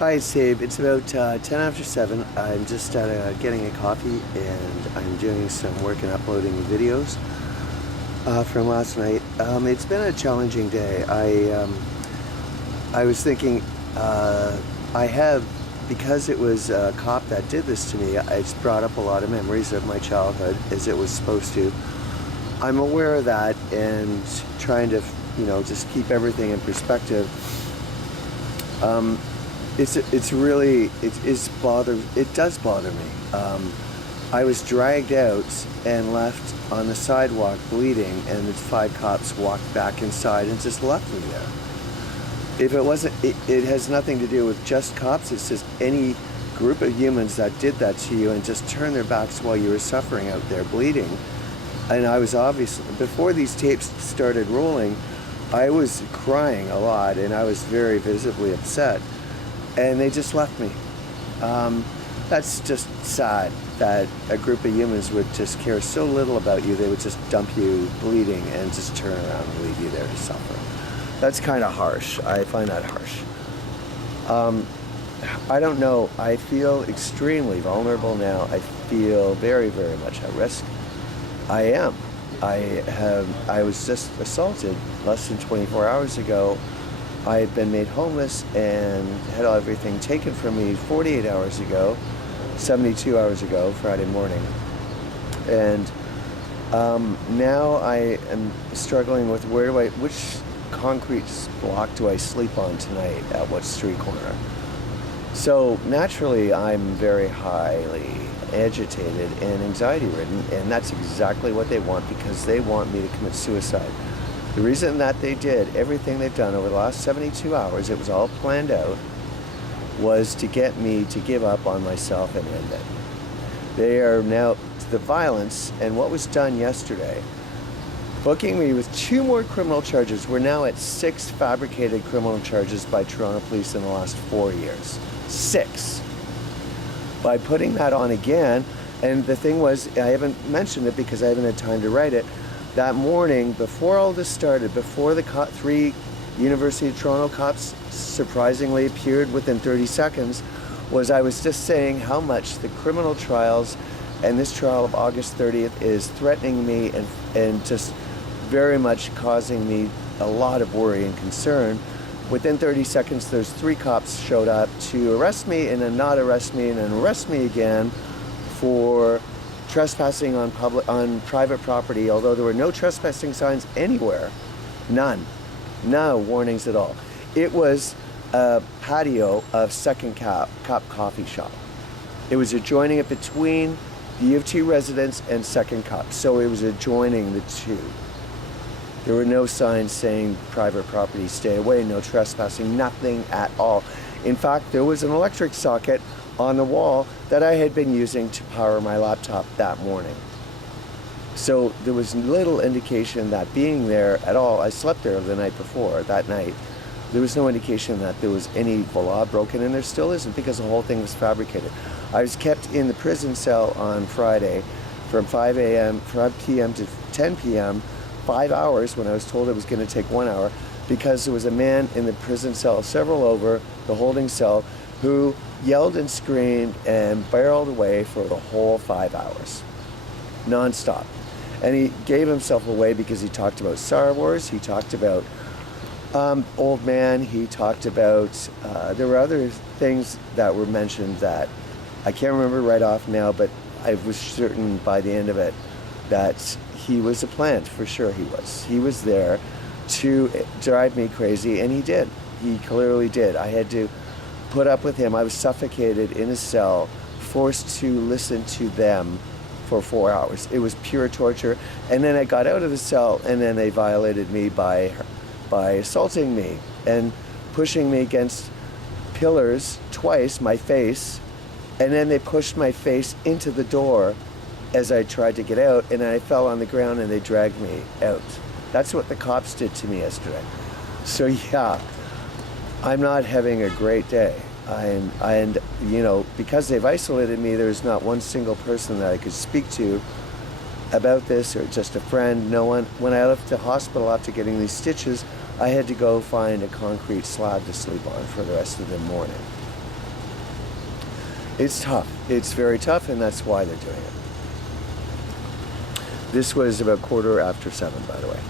Hi, Save. It's about 10 after 7. I'm just getting a coffee and I'm doing some work and uploading videos from last night. It's been a challenging day. I was thinking because it was a cop that did this to me, it's brought up a lot of memories of my childhood, as it was supposed to. I'm aware of that and trying to, just keep everything in perspective. It does bother me. I was dragged out and left on the sidewalk bleeding, and the 5 cops walked back inside and just left me there. If it wasn't, it has nothing to do with just cops. It's just any group of humans that did that to you and just turned their backs while you were suffering out there bleeding. And I was obviously, before these tapes started rolling, I was crying a lot and I was very visibly upset. And they just left me. That's just sad that a group of humans would just care so little about you. They would just dump you bleeding and just turn around and leave you there to suffer. That's kind of harsh. I find that harsh. I don't know. I feel extremely vulnerable now. I feel very, very much at risk. I am. I was just assaulted less than 24 hours ago. I had been made homeless and had everything taken from me 48 hours ago, 72 hours ago, Friday morning. And now I am struggling with which concrete block do I sleep on tonight at what street corner? So naturally I'm very highly agitated and anxiety ridden, and that's exactly what they want, because they want me to commit suicide. The reason that they did everything they've done over the last 72 hours, it was all planned out, was to get me to give up on myself and end it. They are now to the violence, and what was done yesterday, booking me with 2 more criminal charges. We're now at 6 fabricated criminal charges by Toronto police in the last 4 years. 6. By putting that on again, and the thing was, I haven't mentioned it because I haven't had time to write it, that morning, before all this started, before the 3 University of Toronto cops surprisingly appeared within 30 seconds, I was just saying how much the criminal trials and this trial of August 30th is threatening me and just very much causing me a lot of worry and concern. Within 30 seconds, there's 3 cops showed up to arrest me and then not arrest me and then arrest me again for trespassing on private property, although there were no trespassing signs anywhere. None. No warnings at all. It was a patio of Second Cup coffee shop. It was adjoining it between the U of T residence and Second Cup, so it was adjoining the 2. There were no signs saying private property, stay away, no trespassing, nothing at all. In fact, there was an electric socket on the wall that I had been using to power my laptop that morning. So there was little indication that being there at all, I slept there the night before, that night, there was no indication that there was any law broken, and there still isn't, because the whole thing was fabricated. I was kept in the prison cell on Friday from 5 p.m. to 10 p.m., 5 hours, when I was told it was going to take 1 hour, because there was a man in the prison cell, several over, the holding cell, who yelled and screamed and barreled away for the whole 5 hours, non-stop. And he gave himself away because he talked about Star Wars, he talked about old man, he talked about, there were other things that were mentioned that I can't remember right off now, but I was certain by the end of it that he was a plant, for sure he was. He was there to drive me crazy, and he did. He clearly did. I had to put up with him. I was suffocated in a cell, forced to listen to them for 4 hours. It was pure torture. And then I got out of the cell, and then they violated me by assaulting me and pushing me against pillars twice, my face, and then they pushed my face into the door as I tried to get out, and I fell on the ground and they dragged me out. That's what the cops did to me yesterday. So yeah, I'm not having a great day. And because they've isolated me, there's not one single person that I could speak to about this, or just a friend, no one. When I left the hospital after getting these stitches, I had to go find a concrete slab to sleep on for the rest of the morning. It's tough. It's very tough, and that's why they're doing it. This was about 7:15, by the way.